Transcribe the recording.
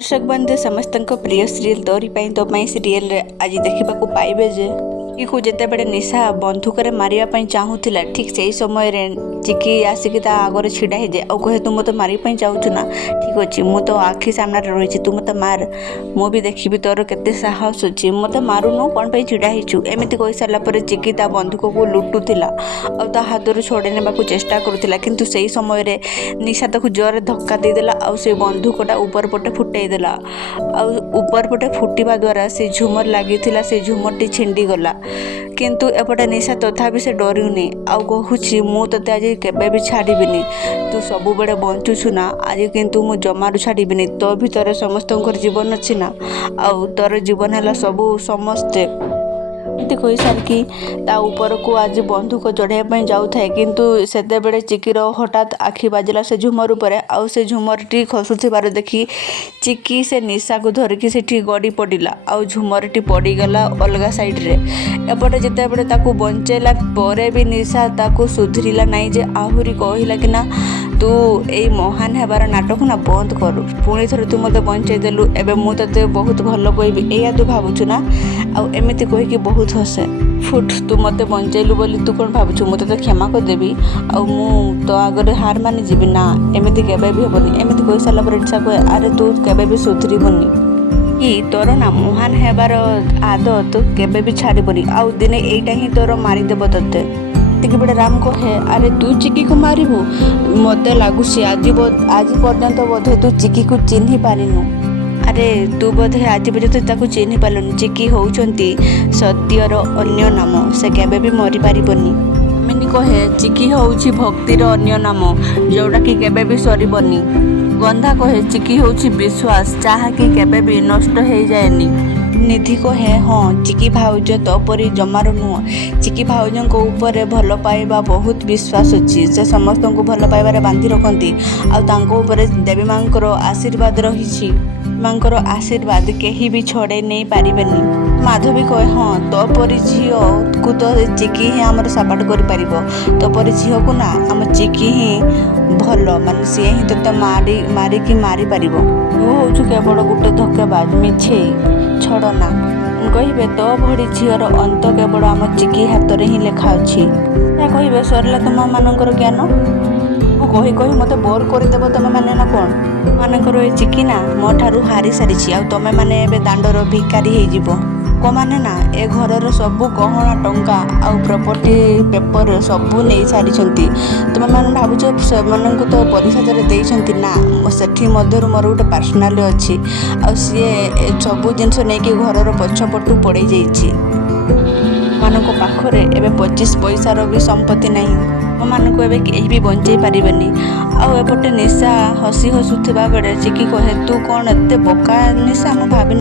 दर्शक बंधु समस्त प्रिय सीरियल तोरी तो सीरियल आज देखा पाइबे जे चिकी को जितेबले निशा बंधुक मारे चाहूला ठीक से ही समय चिकी आसिक आगे छिड़ा हो जाए और कहे तू मत मारे चाहूँ ना ठीक अच्छे मु तो आखि सामने रही तू मत मार मु भी देखी तोर केते साहस अच्छी मत मारुनु कौन पे छिड़ा होचु एमती कही सारापर चिकी ता बंधुक को लुटुला और ता हाथ छड़े ना चेष्टा करुला किंतु से समय निशा ताक जोर धक्का देदेला आ से बंधुकटा ऊपर पटे फुटाईदेला ऊपर पटे फुटिवा द्वारा से झुमर लगी से झुमरटी छिंडी गला किंतु एपटे निशा तथापि से डरुनी आउ कहूँ मु ते आज केबे भी छाड़बिनी तू सब बड़े बंचुछु ना आज किंतु मु जमारू छाड़बिनी तो भीतर समस्त जीवन अच्छी ना आउ तोर जीवन है सबू समस्ते कही सारिकी ता ऊपर को आज बंधुक चढ़ाई जाऊे किंतु सेतेबेले चिकीर हठात आखि बाजिला से झुमर उपर आउ से झुमरटी खसुथिबार देखी चिकी से निशा को धरिकी सेठी गड़ी पड़ा आउ झुमरटी पड़गला अलग साइड रे एपटे जितेबले ताकू बंचेला परे भी निशा ताकू सुधरिला नहीं जे आहुरी कहला कि ना तू ए महान हेबार नाटक ना बंद करू पुणी थर तू मत बंचाई देलु एबे मु तते बहुत भल कहबी एया तू भावुछु ना आउ एमिति कहिकी बहुत हसे फुट तू मत बंचाइलु बोली तू कौन भावुछु मु तते क्षमा करदेबी आउ मु तो आगे हार मानि जीवी ना एमिति केबे भी हेबनी एमिति कहि साला पर इच्छा कहे अरे तू केबे भी सुधरिबनी कि तोर ना महान हेबार आदत केबे भी छाड़बनी आउ दिने एइटा ही तोर मारिदेव तते बड़े राम कहे अरे तू चिकी को मारिबू मत लगुच आज पर्यंत बोधे तू चिकी को चिन्ह पारिनु अरे तू बोधे आज पर्यंत ताकू चिन्ह पालुनि चिकी होउचंती सत्यर अन्य नाम से केबे भी मरी पारिबनी मिनी कहे चिकी होउची भक्तिर अन्य नाम जोड़ा कि केबे भी सरीबनी गंधा कहे चिकी होउची विश्वास जहा कि केबे भी नष्ट हो जाएनी निधि कहे हाँ चिकी भाउज तो परी जमार नुह चिकी भाउजों ऊपर भल पाइबा बहुत विश्वास अच्छी से समस्त को भल पाइबार बांधि रखती आउे देवी माँ आशीर्वाद रही माँकर आशीर्वाद कहीं भी छड़े नहीं पारिबेनी माधवी कहे हाँ तो परी झील को तो चिकी ही आमर सपाट कर तो परी झील को ना आम चिकी ही भल मान सी ही तो मारिकी मारी पार तू हूँ केवल गोटे धक्केबाज मिछे छड़ना कहे तो भड़ी झीर अंत केवल आम चिकी हाथ में ही लेखा अच्छी कहे सरला तुम मानकर ज्ञान मु कही कही मत बोर करदेव तुम मैंने ना कौन मानकर ये चिकी ना मो ठारू हारी सारी आ तुम मैंने दांडर भिकारी हो को माने ना ए घरर सबू गहना टंका आउ प्रॉपर्टी पेपर सबू नहीं सारी तुम मैंने भावुच से तो परिषद देती ना सेठी मध्य मोर गोटे पर्सनाल अच्छी आ सी सबू जिनस नहीं घरर पछपटू पड़े जाइए मानक पाखरे एबे 25 पैसार भी संपत्ति नहीं मानक एबे केही भी बंचाई पारिबेनी आउ एपटे निशा हसी हसुथिबा बेले चिकी कहे तू कौन एते बोका निशा मु भाभी